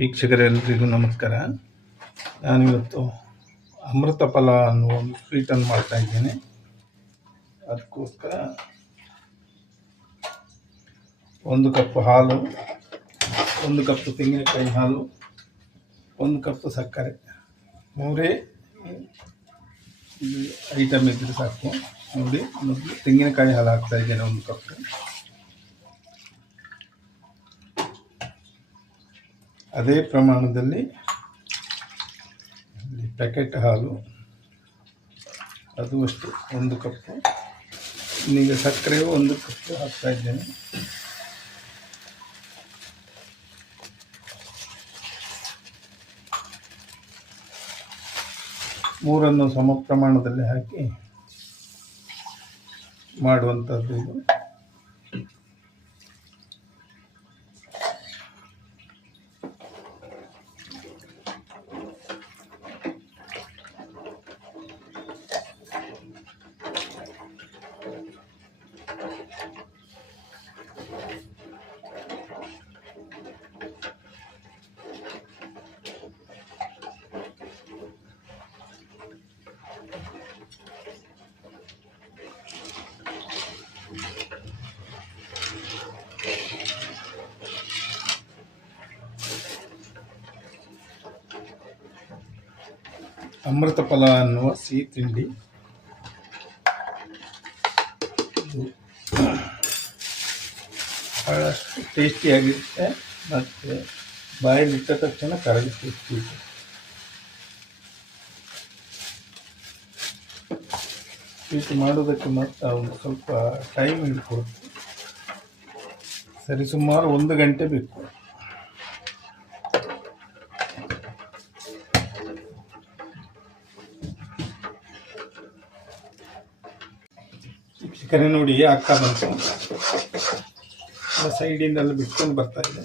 ವೀಕ್ಷಕರೆಲ್ಲರಿಗೂ ನಮಸ್ಕಾರ. ನಾನಿವತ್ತು ಅಮೃತ ಫಲ ಅನ್ನುವ ಒಂದು ಸ್ವೀಟನ್ನು ಮಾಡ್ತಾ ಇದ್ದೇನೆ. ಅದಕ್ಕೋಸ್ಕರ 1 ಕಪ್ ಹಾಲು, 1 ಕಪ್ ತೆಂಗಿನಕಾಯಿ ಹಾಲು, 1 ಕಪ್ ಸಕ್ಕರೆ, 3 ಐಟಮ್ ಇದ್ದರೆ ಸಾಕು. ನೋಡಿ, ಮೊದಲು ತೆಂಗಿನಕಾಯಿ ಹಾಲು ಹಾಕ್ತಾ ಇದ್ದೇನೆ 1 ಕಪ್. ಅದೇ ಪ್ರಮಾಣದಲ್ಲಿ ಪ್ಯಾಕೆಟ್ ಹಾಲು, ಅದು ಅಷ್ಟು 1 ಕಪ್ಪು. ಈಗ ಸಕ್ಕರೆಯು 1 ಕಪ್ ಹಾಕ್ತಾ ಇದ್ದೇನೆ. ಮೂರನ್ನು ಸಮ ಪ್ರಮಾಣದಲ್ಲಿ ಹಾಕಿ ಮಾಡುವಂಥದ್ದು ಇದು. ಅಮೃತ ಫಲ ಅನ್ನುವ ಸಿಹಿ ತಿಂಡಿ ಇದು ಬಹಳಷ್ಟು ಟೇಸ್ಟಿಯಾಗಿರುತ್ತೆ ಮತ್ತು ಬಾಯಲ್ಲಿಟ್ಟ ತಕ್ಷಣ ಕರಗುತ್ತೆ. ಸ್ವೀಟ್ ಮಾಡೋದಕ್ಕೆ ಮಾತ್ರ ಒಂದು ಸ್ವಲ್ಪ ಟೈಮ್ ಹಿಡ್ಕೊಡುತ್ತೆ. ಸರಿಸುಮಾರು 1 ಗಂಟೆ ಬೇಕು. ಚಿಕನ್ ನೋಡಿ ಆಗ್ತಾ ಬಂತು, ಸೈಡಿಂದೆಲ್ಲ ಬಿಟ್ಕೊಂಡು ಬರ್ತಾ ಇದೆ.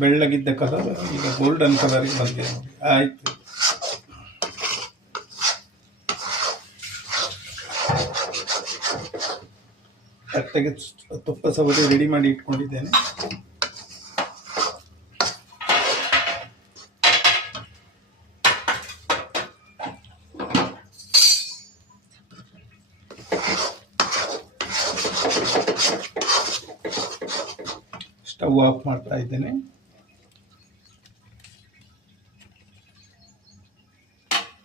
ಬೆಳ್ಳಗಿದ್ದ ಕಲರ್ ಈಗ ಗೋಲ್ಡನ್ ಕಲರ್ಗೆ ಬಂದಿದೆ ನೋಡಿ. ಆಯ್ತು, ಕಟ್ಟೆಗೆ ತುಪ್ಪ ಸವರಿ ರೆಡಿ ಮಾಡಿ ಇಟ್ಕೊಂಡಿದ್ದೇನೆ. ಸ್ಟವ್ ಆಫ್ ಮಾಡ್ತಾ ಇದ್ದೇನೆ.